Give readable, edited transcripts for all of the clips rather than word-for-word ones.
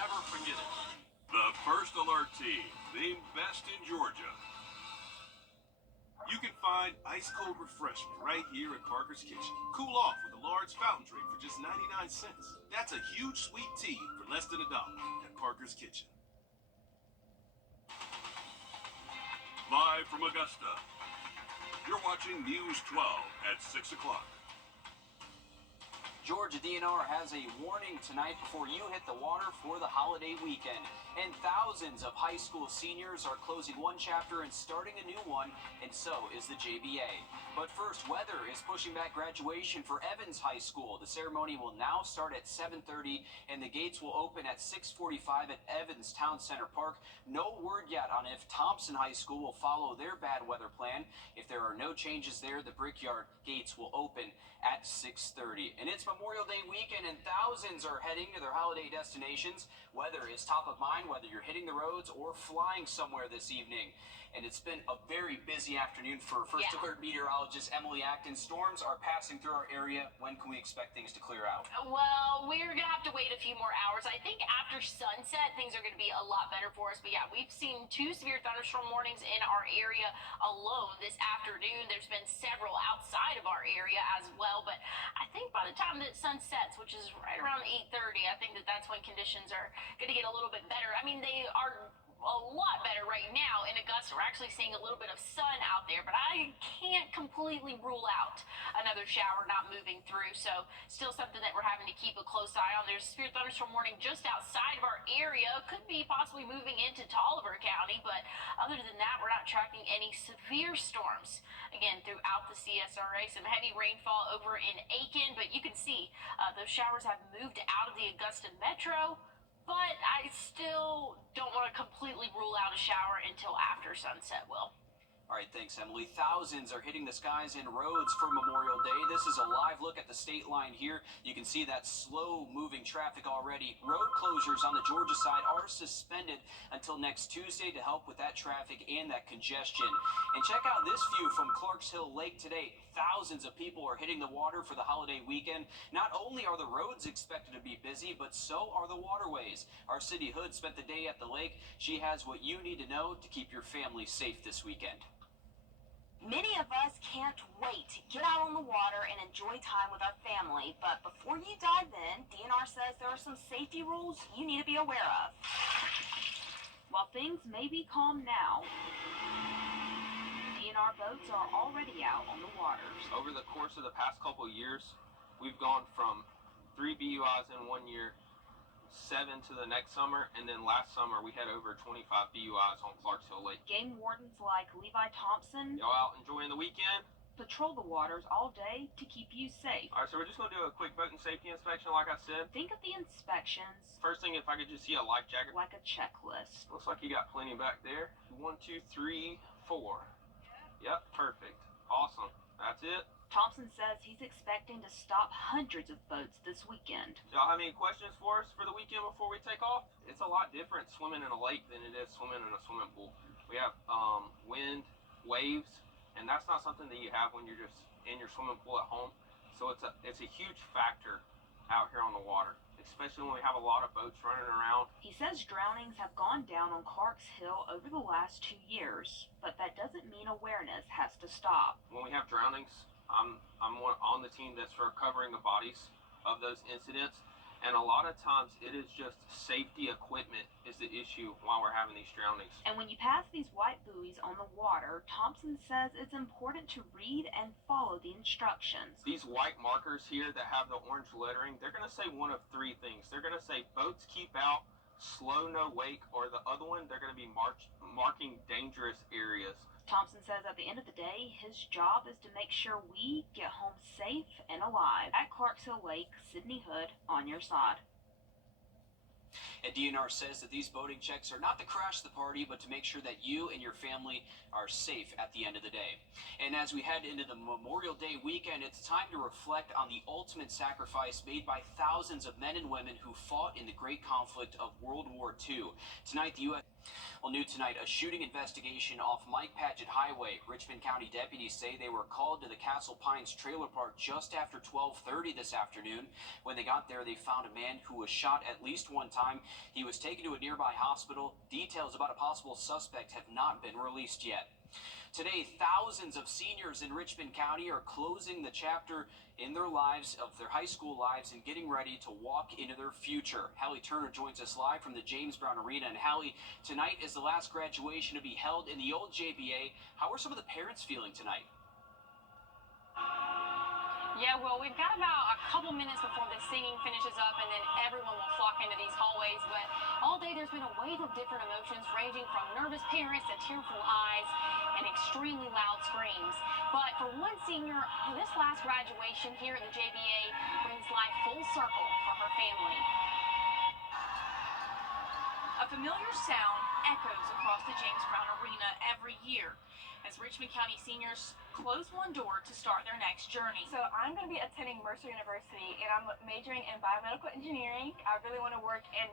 never forget it. The First Alert Team, named best in Georgia. You can find ice-cold refreshment right here at Parker's Kitchen. Cool off with a large fountain drink for just 99 cents. That's a huge sweet tea for less than $1 at Parker's Kitchen. Live from Augusta, you're watching News 12 at 6 o'clock. Georgia DNR has a warning tonight before you hit the water for the holiday weekend. And thousands of high school seniors are closing one chapter and starting a new one, and so is the JBA. But first, weather is pushing back graduation for Evans High School. The ceremony will now start at 7:30, and the gates will open at 6:45 at Evans Town Center Park. No word yet on if Thompson High School will follow their bad weather plan. If there are no changes there, the Brickyard gates will open at 6:30. And it's Memorial Day weekend, and thousands are heading to their holiday destinations. Weather is top of mind, whether you're hitting the roads or flying somewhere this evening. And it's been a very busy afternoon for First Alert meteorologist Emily Acton. Storms are passing through our area. When can we expect things to clear out? Well, we're going to have to wait a few more hours. I think after sunset, things are going to be a lot better for us. But yeah, we've seen 2 severe thunderstorm warnings in our area alone this afternoon. There's been several outside of our area as well. But I think by the time that sun sets, which is right around 8:30, I think that's when conditions are going to get a little bit better. I mean, they are a lot better right now in Augusta. We're actually seeing a little bit of sun out there, but I can't completely rule out another shower not moving through. So still something that we're having to keep a close eye on. There's a severe thunderstorm warning just outside of our area. Could be possibly moving into Tolliver County, but other than that, we're not tracking any severe storms. Again, throughout the CSRA, some heavy rainfall over in Aiken, but you can see those showers have moved out of the Augusta metro. But I still don't want to completely rule out a shower until after sunset, Will. All right, thanks, Emily. Thousands are hitting the skies and roads for Memorial Day. This is a live look at the state line here. You can see that slow-moving traffic already. Road closures on the Georgia side are suspended until next Tuesday to help with that traffic and that congestion. And check out this view from Clarks Hill Lake today. Thousands of people are hitting the water for the holiday weekend. Not only are the roads expected to be busy, but so are the waterways. Our City Hood spent the day at the lake. She has what you need to know to keep your family safe this weekend. Many of us can't wait to get out on the water and enjoy time with our family, but before you dive in, DNR says there are some safety rules you need to be aware of. While things may be calm now, DNR boats are already out on the waters. Over the course of the past couple of years, we've gone from 3 BUIs in 1 year, 7 to the next summer, and then last summer we had over 25 BUIs on Clarks Hill Lake. Game wardens like Levi Thompson Y'all out enjoying the weekend? patrol the waters all day to keep you safe. All right, so we're just going to do a quick boat and safety inspection like I said. Think of the inspections First thing, if I could just see a life jacket. like a checklist. Looks like you got plenty back there. 1, 2, 3, 4. Yep, perfect. Awesome. That's it. Thompson says he's expecting to stop hundreds of boats this weekend. Y'all have any questions for us for the weekend before we take off? It's a lot different swimming in a lake than it is swimming in a swimming pool. We have wind, waves, and that's not something that you have when you're just in your swimming pool at home. So it's a huge factor out here on the water, especially when we have a lot of boats running around. He says drownings have gone down on Clarks Hill over the last 2 years, but that doesn't mean awareness has to stop. When we have drownings, I'm on the team that's recovering the bodies of those incidents, and a lot of times it is just safety equipment is the issue while we're having these drownings. And when you pass these white buoys on the water, Thompson says it's important to read and follow the instructions. These white markers here that have the orange lettering, they're going to say one of 3 things. They're going to say boats keep out, slow no wake, or the other one, they're going to be marking dangerous areas. Thompson says at the end of the day, his job is to make sure we get home safe and alive. At Clarks Hill Lake, Sydney Hood, on your side. And DNR says that these boating checks are not to crash the party, but to make sure that you and your family are safe at the end of the day. And as we head into the Memorial Day weekend, it's time to reflect on the ultimate sacrifice made by thousands of men and women who fought in the great conflict of World War II. Tonight, the U.S. Well, new tonight, a shooting investigation off Mike Paget Highway. Richmond County deputies say they were called to the Castle Pines trailer park just after 12:30 this afternoon. When they got there, they found a man who was shot at least one time. He was taken to a nearby hospital. Details about a possible suspect have not been released yet. Today, thousands of seniors in Richmond County are closing the chapter in their lives, of their high school lives, and getting ready to walk into their future. Hallie Turner joins us live from the James Brown Arena. And Hallie, tonight is the last graduation to be held in the old JBA. How are some of the parents feeling tonight? Yeah, well, we've got about a couple minutes before the singing finishes up, and then everyone will flock into these hallways. But all day there's been a wave of different emotions, ranging from nervous parents to tearful eyes and extremely loud screams. But for one senior, this last graduation here at the JBA brings life full circle for her family. A familiar sound echoes across the James Brown Arena every year as Richmond County seniors close one door to start their next journey. So I'm going to be attending Mercer University, and I'm majoring in biomedical engineering. I really want to work in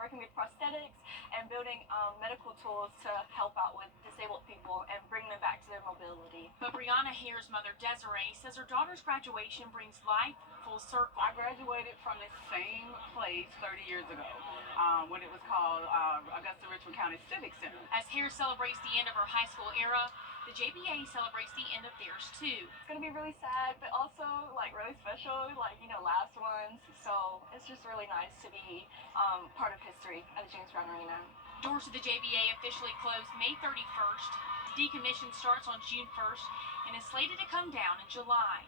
working with prosthetics and building medical tools to help out with disabled people and bring them back to their mobility. But Brianna Hare's mother, Desiree, says her daughter's graduation brings life full circle. I graduated from the same place 30 years ago when it was called Augusta Richmond County Civic Center. As Hare celebrates the end of her high school era, the JBA celebrates the end of theirs too. It's going to be really sad, but also like really special, like, you know, last ones. So it's just really nice to be part of history at the James Brown Arena. Doors to the JBA officially close May 31st. Decommission starts on June 1st and is slated to come down in July.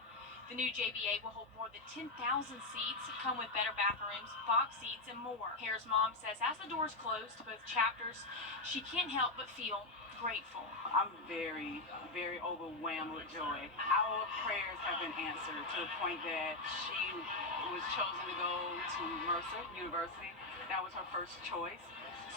The new JBA will hold more than 10,000 seats, come with better bathrooms, box seats, and more. Hare's mom says as the doors close to both chapters, she can't help but feel grateful. I'm very, very overwhelmed with joy. Our prayers have been answered to the point that she was chosen to go to Mercer University. That was her first choice.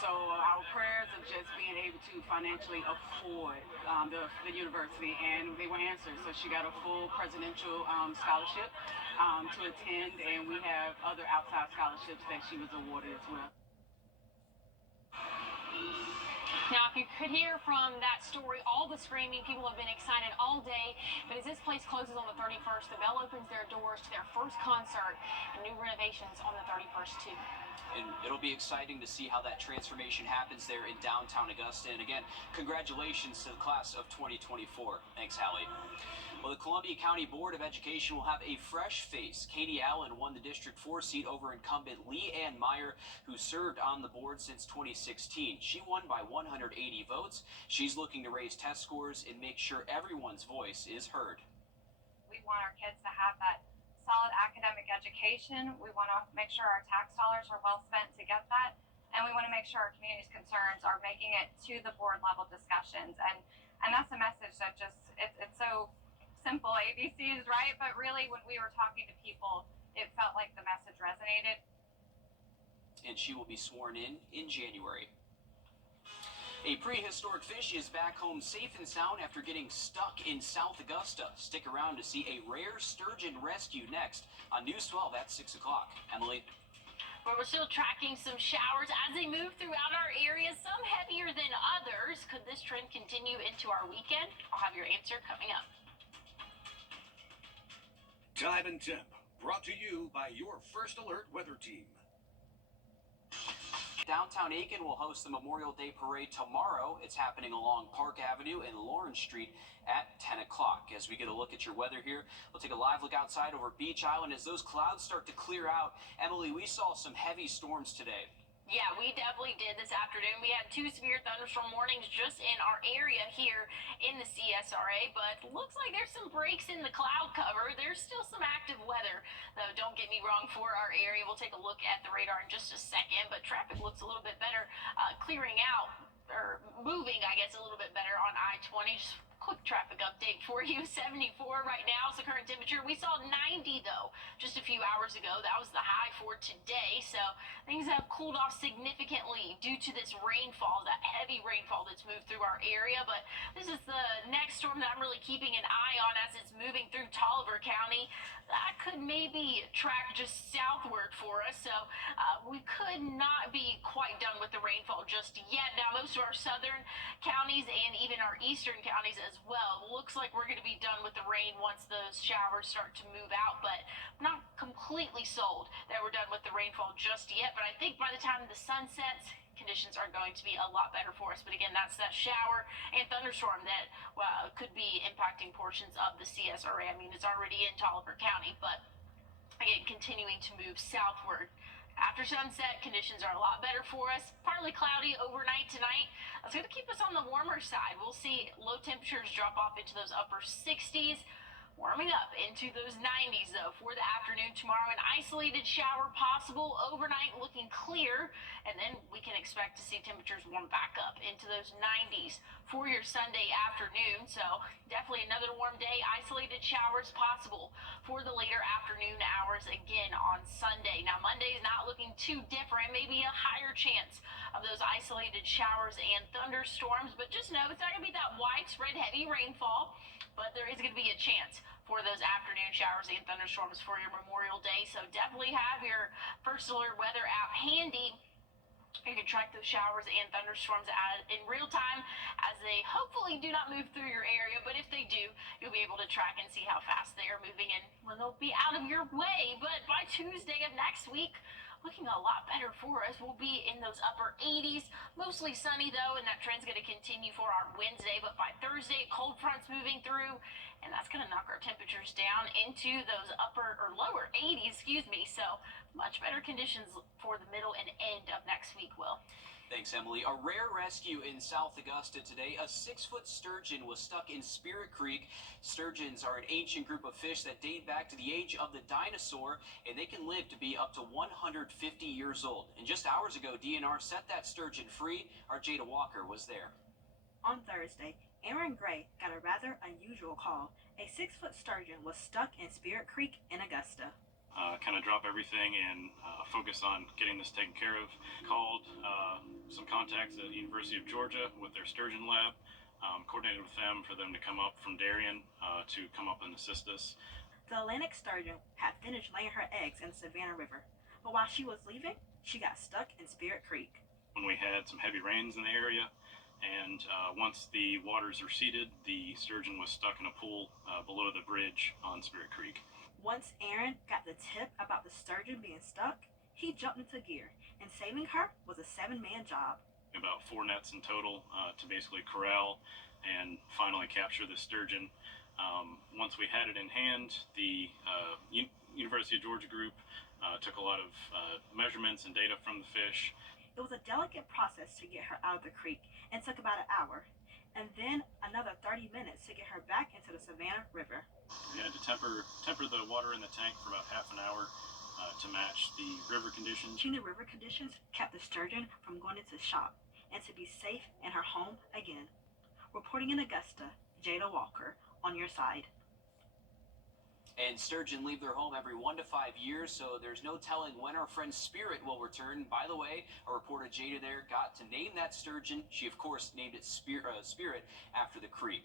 So our prayers of just being able to financially afford the university, and they were answered. So she got a full presidential scholarship to attend, and we have other outside scholarships that she was awarded as well. Now, if you could hear from that story, all the screaming, people have been excited all day. But as this place closes on the 31st, the Bell opens their doors to their first concert and new renovations on the 31st, too. And it'll be exciting to see how that transformation happens there in downtown Augusta. And again, congratulations to the class of 2024. Thanks, Hallie. Well, the Columbia County Board of Education will have a fresh face. Katie Allen won the District 4 seat over incumbent Lee Ann Meyer, who served on the board since 2016. She won by 180 votes. She's looking to raise test scores and make sure everyone's voice is heard. We want our kids to have that solid academic education. We want to make sure our tax dollars are well spent to get that. And we want to make sure our community's concerns are making it to the board level discussions. And that's a message that just, it's so simple, ABCs, right? But really, when we were talking to people, it felt like the message resonated. And she will be sworn in January. A prehistoric fish is back home safe and sound after getting stuck in South Augusta. Stick around to see a rare sturgeon rescue next on News 12 at 6 o'clock. Emily? But we're still tracking some showers as they move throughout our area, some heavier than others. Could this trend continue into our weekend? I'll have your answer coming up. Time and Temp, brought to you by your First Alert weather team. Downtown Aiken will host the Memorial Day Parade tomorrow. It's happening along Park Avenue and Lawrence Street at 10 o'clock. As we get a look at your weather here, we'll take a live look outside over Beach Island as those clouds start to clear out. Emily, we saw some heavy storms today. Yeah, we definitely did this afternoon. We had 2 severe thunderstorm warnings just in our area here in the CSRA, but looks like there's some breaks in the cloud cover. There's still some active weather, though. Don't get me wrong, for our area. We'll take a look at the radar in just a second, but traffic looks a little bit better, clearing out, or moving, I guess, a little bit better on I-20. Just Quick traffic update for you. 74 right now is the current temperature. We saw 90 though just a few hours ago. That was the high for today. So things have cooled off significantly due to this rainfall, that heavy rainfall that's moved through our area. But this is the next storm that I'm really keeping an eye on as it's moving through Tolliver County. That could maybe track just southward for us. So we could not be quite done with the rainfall just yet. Now, most of our southern counties and even our eastern counties as well, looks like we're going to be done with the rain once those showers start to move out, but I'm not completely sold that we're done with the rainfall just yet. But I think by the time the sun sets, conditions are going to be a lot better for us. But again, that's that shower and thunderstorm that could be impacting portions of the CSRA. I mean, it's already in Tolliver County, but again, continuing to move southward. After sunset, conditions are a lot better for us. Partly cloudy overnight tonight. It's going to keep us on the warmer side. We'll see low temperatures drop off into those upper 60s. Warming up into those 90s though for the afternoon tomorrow. An isolated shower possible overnight, looking clear, and then we can expect to see temperatures warm back up into those 90s for your Sunday afternoon. So definitely another warm day. Isolated showers possible for the later afternoon hours again on Sunday. Now Monday is not looking too different. Maybe a higher chance of those isolated showers and thunderstorms, but just know it's not going to be that widespread heavy rainfall. But there is going to be a chance for those afternoon showers and thunderstorms for your Memorial Day. So definitely have your First Alert weather app handy. You can track those showers and thunderstorms in real time as they hopefully do not move through your area. But if they do, you'll be able to track and see how fast they are moving and when they'll be out of your way. But by Tuesday of next week, looking a lot better for us. We'll be in those upper 80s, mostly sunny though, and that trend's going to continue for our Wednesday. But by Thursday, cold front's moving through, and that's going to knock our temperatures down into those upper or lower 80s, So much better conditions for the middle and end of next week, Will. Thanks, Emily. A rare rescue in South Augusta today. A 6-foot sturgeon was stuck in Spirit Creek. Sturgeons are an ancient group of fish that date back to the age of the dinosaur, and they can live to be up to 150 years old. And just hours ago, DNR set that sturgeon free. Our Jada Walker was there. On Thursday, Aaron Gray got a rather unusual call. A 6-foot sturgeon was stuck in Spirit Creek in Augusta. Kind of drop everything and focus on getting this taken care of. Called some contacts at the University of Georgia with their sturgeon lab, coordinated with them for them to come up from Darien to come up and assist us. The Atlantic sturgeon had finished laying her eggs in the Savannah River, but while she was leaving, she got stuck in Spirit Creek. When we had some heavy rains in the area, and once the waters receded, the sturgeon was stuck in a pool below the bridge on Spirit Creek. Once Aaron got the tip about the sturgeon being stuck, he jumped into gear, and saving her was a 7-man job. About 4 nets in total to basically corral and finally capture the sturgeon. Once we had it in hand, the University of Georgia group took a lot of measurements and data from the fish. It was a delicate process to get her out of the creek and took about an hour, and then another 30 minutes to get her back into the Savannah River. We had to temper the water in the tank for about half an hour to match the river conditions. The river conditions kept the sturgeon from going into shock and to be safe in her home again. Reporting in Augusta, Jada Walker, on your side. And sturgeon leave their home every 1 to 5 years, so there's no telling when our friend Spirit will return. By the way, our reporter Jada there got to name that sturgeon. She, of course, named it Spirit after the creek.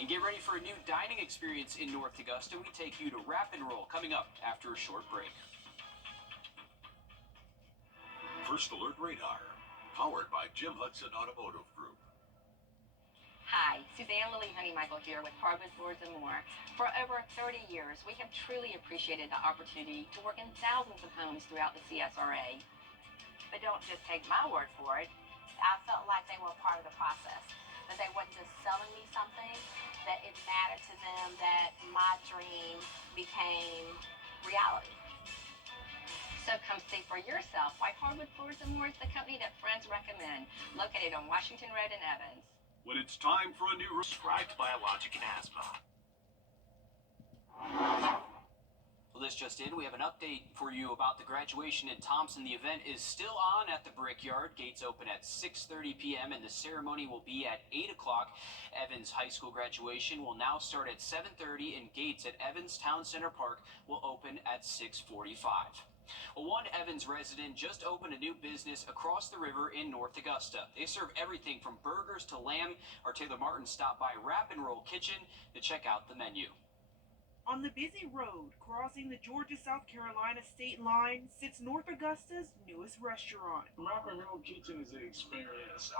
And get ready for a new dining experience in North Augusta. We take you to Wrap and Roll coming up after a short break. First Alert Radar, powered by Jim Hudson Automotive Group. Hi, Suzanne Lily Honeymichael here with Hardwood Floors and More. For over 30 years, we have truly appreciated the opportunity to work in thousands of homes throughout the CSRA. But don't just take my word for it. I felt like they were part of the process, that they weren't just selling me something, that it mattered to them that my dream became reality. So come see for yourself why Hardwood Floors and More is the company that friends recommend, located on Washington Road in Evans. When it's time for a new prescribed biologic and asthma. Well, this just in, we have an update for you about the graduation in Thompson. The event is still on at the Brickyard. Gates open at 6:30 p.m. and the ceremony will be at 8 o'clock. Evans High School graduation will now start at 7:30 and gates at Evans Town Center Park will open at 6:45. Well, one Evans resident just opened a new business across the river in North Augusta. They serve everything from burgers to lamb. Our Taylor Martin stopped by Wrap and Roll Kitchen to check out the menu. On the busy road crossing the Georgia-South Carolina state line sits North Augusta's newest restaurant. Wrap and Roll Kitchen is an experience.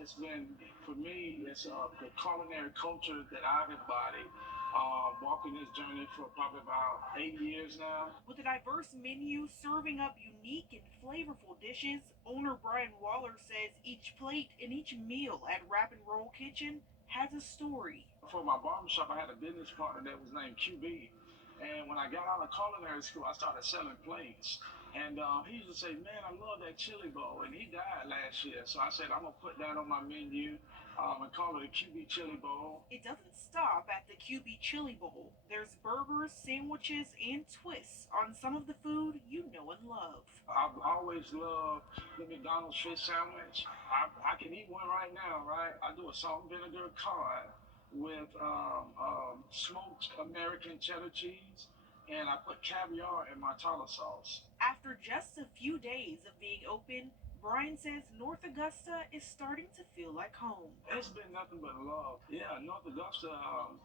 It's been, for me, it's the culinary culture that I've embodied. Walking this journey for probably about 8 years now. With a diverse menu serving up unique and flavorful dishes, owner Brian Waller says each plate and each meal at Wrap and Roll Kitchen has a story. For my barbershop, I had a business partner that was named QB. And when I got out of culinary school, I started selling plates. And he used to say, man, I love that chili bowl. And he died last year. So I said, I'm going to put that on my menu and call it a QB chili bowl. It doesn't stop at the QB chili bowl. There's burgers, sandwiches, and twists on some of the food you know and love. I've always loved the McDonald's fish sandwich. I can eat one right now, right? I do a salt and vinegar cod with smoked American cheddar cheese, and I put caviar in my tartar sauce. After just a few days of being open, Brian says North Augusta is starting to feel like home. It's been nothing but love. Yeah, North Augusta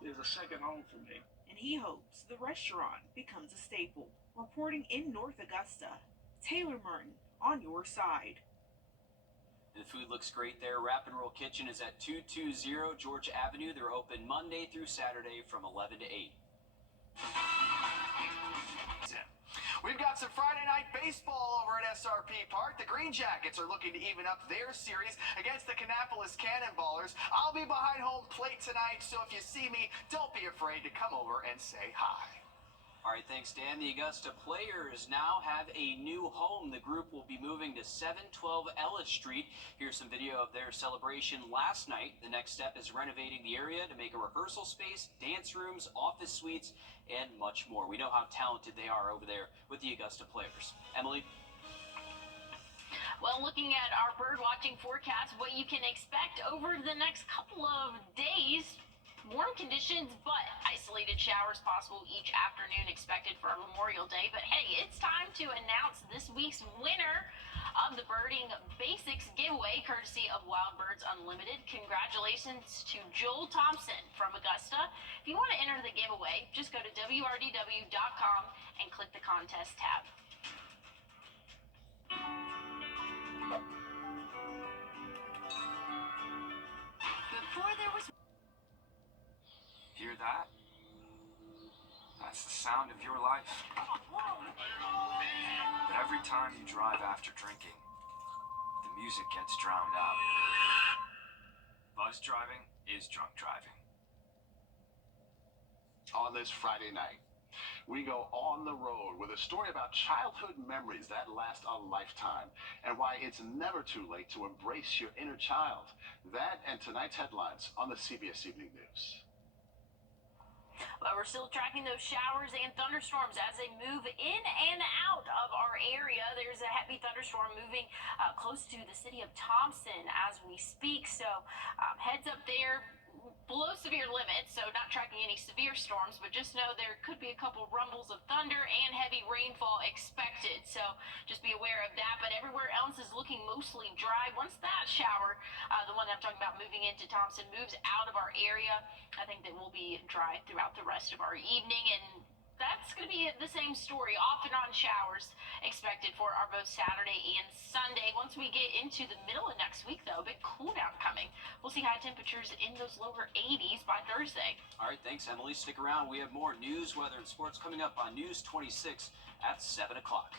is a second home for me. And he hopes the restaurant becomes a staple. Reporting in North Augusta, Taylor Martin on your side. The food looks great there. Wrap and Roll Kitchen is at 220 Georgia Avenue. They're open Monday through Saturday from 11 to 8. We've got some Friday night baseball over at SRP Park. The Green Jackets are looking to even up their series against the Kannapolis Cannonballers. I'll be behind home plate tonight, so if you see me, don't be afraid to come over and say hi. All right, thanks, Dan. The Augusta Players now have a new home. The group will be moving to 712 Ellis Street. Here's some video of their celebration last night. The next step is renovating the area to make a rehearsal space, dance rooms, office suites, and much more. We know how talented they are over there with the Augusta Players. Emily? Well, looking at our bird watching forecast, what you can expect over the next couple of days. Warm conditions, but isolated showers possible each afternoon expected for Memorial Day. But hey, it's time to announce this week's winner of the Birding Basics giveaway, courtesy of Wild Birds Unlimited. Congratulations to Joel Thompson from Augusta. If you want to enter the giveaway, just go to wrdw.com and click the contest tab. Before there was... Hear that? That's the sound of your life. But every time you drive after drinking, the music gets drowned out. Buzz driving is drunk driving. On this Friday night, we go on the road with a story about childhood memories that last a lifetime and why it's never too late to embrace your inner child. That and tonight's headlines on the CBS Evening News. But we're still tracking those showers and thunderstorms as they move in and out of our area. There's a heavy thunderstorm moving close to the city of Thompson as we speak. So heads up there. Below severe limits, so not tracking any severe storms, but just know there could be a couple rumbles of thunder and heavy rainfall expected. So just be aware of that. But everywhere else is looking mostly dry. Once that shower, the one that I'm talking about moving into Thompson, moves out of our area, I think that we'll be dry throughout the rest of our evening. And that's going to be the same story. Off and on showers expected for our both Saturday and Sunday. Once we get into the middle of next week, though, a big cool down coming. We'll see high temperatures in those lower 80s by Thursday. All right, thanks, Emily. Stick around. We have more news, weather, and sports coming up on News 26 at 7 o'clock.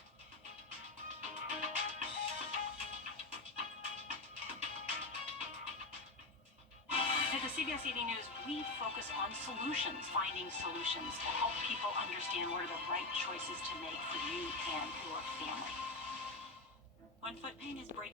At the CBS Evening News, we focus on solutions, finding solutions to help people understand what are the right choices to make for you and your family. When foot pain is breaking